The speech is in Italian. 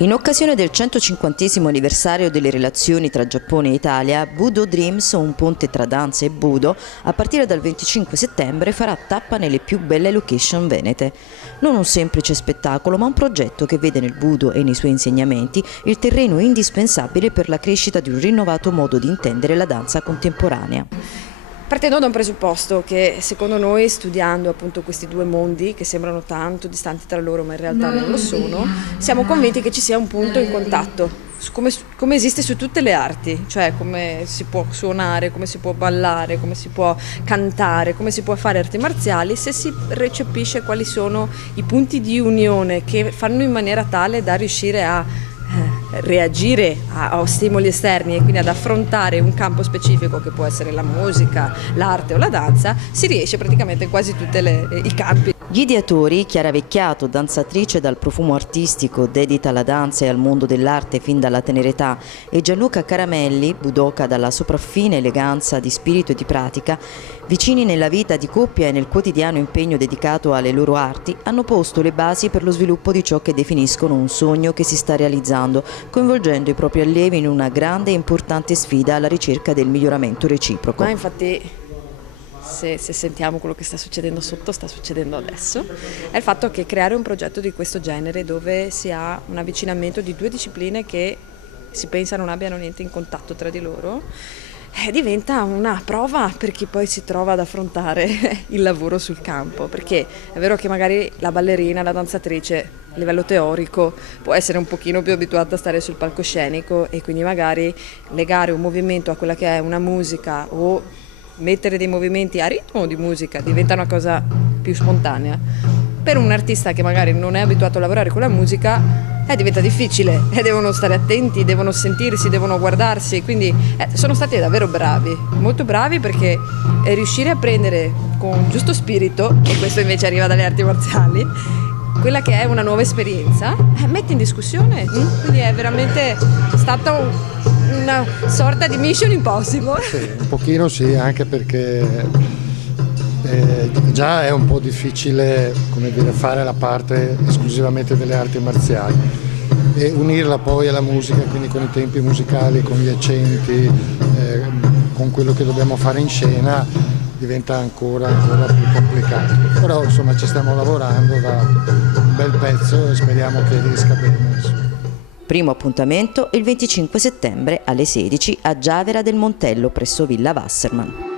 In occasione del 150° anniversario delle relazioni tra Giappone e Italia, Budo Dreams, un ponte tra danza e budo, a partire dal 25 settembre farà tappa nelle più belle location venete. Non un semplice spettacolo, ma un progetto che vede nel budo e nei suoi insegnamenti il terreno indispensabile per la crescita di un rinnovato modo di intendere la danza contemporanea. Partendo da un presupposto che secondo noi, studiando appunto questi due mondi che sembrano tanto distanti tra loro ma in realtà non lo sono, siamo convinti che ci sia un punto in contatto, come esiste su tutte le arti, cioè come si può suonare, come si può ballare, come si può cantare, come si può fare arti marziali, se si recepisce quali sono i punti di unione che fanno in maniera tale da riuscire a reagire a stimoli esterni e quindi ad affrontare un campo specifico che può essere la musica, l'arte o la danza, si riesce praticamente in quasi tutti i campi. Gli ideatori, Chiara Vecchiato, danzatrice dal profumo artistico, dedita alla danza e al mondo dell'arte fin dalla tenera età, e Gianluca Caramelli, budoka dalla sopraffine eleganza di spirito e di pratica, vicini nella vita di coppia e nel quotidiano impegno dedicato alle loro arti, hanno posto le basi per lo sviluppo di ciò che definiscono un sogno che si sta realizzando, coinvolgendo i propri allievi in una grande e importante sfida alla ricerca del miglioramento reciproco. Ma infatti, se sentiamo quello che sta succedendo sotto, sta succedendo adesso, è il fatto che creare un progetto di questo genere dove si ha un avvicinamento di due discipline che si pensa non abbiano niente in contatto tra di loro, diventa una prova per chi poi si trova ad affrontare il lavoro sul campo, perché è vero che magari la ballerina, la danzatrice a livello teorico può essere un pochino più abituata a stare sul palcoscenico e quindi magari legare un movimento a quella che è una musica o mettere dei movimenti a ritmo di musica diventa una cosa più spontanea. Per un artista che magari non è abituato a lavorare con la musica diventa difficile e devono stare attenti, devono sentirsi, devono guardarsi, quindi sono stati davvero bravi, molto bravi, perché riuscire a prendere con giusto spirito, e questo invece arriva dalle arti marziali, quella che è una nuova esperienza, mette in discussione, quindi è veramente stata una sorta di mission impossible. Sì, un pochino sì, anche perché già è un po' difficile, come dire, fare la parte esclusivamente delle arti marziali e unirla poi alla musica, quindi con i tempi musicali, con gli accenti, con quello che dobbiamo fare in scena, diventa ancora più complicato. Però insomma ci stiamo lavorando da un bel pezzo e speriamo che riesca bene. Primo appuntamento il 25 settembre alle 16 a Giavera del Montello presso Villa Wasserman.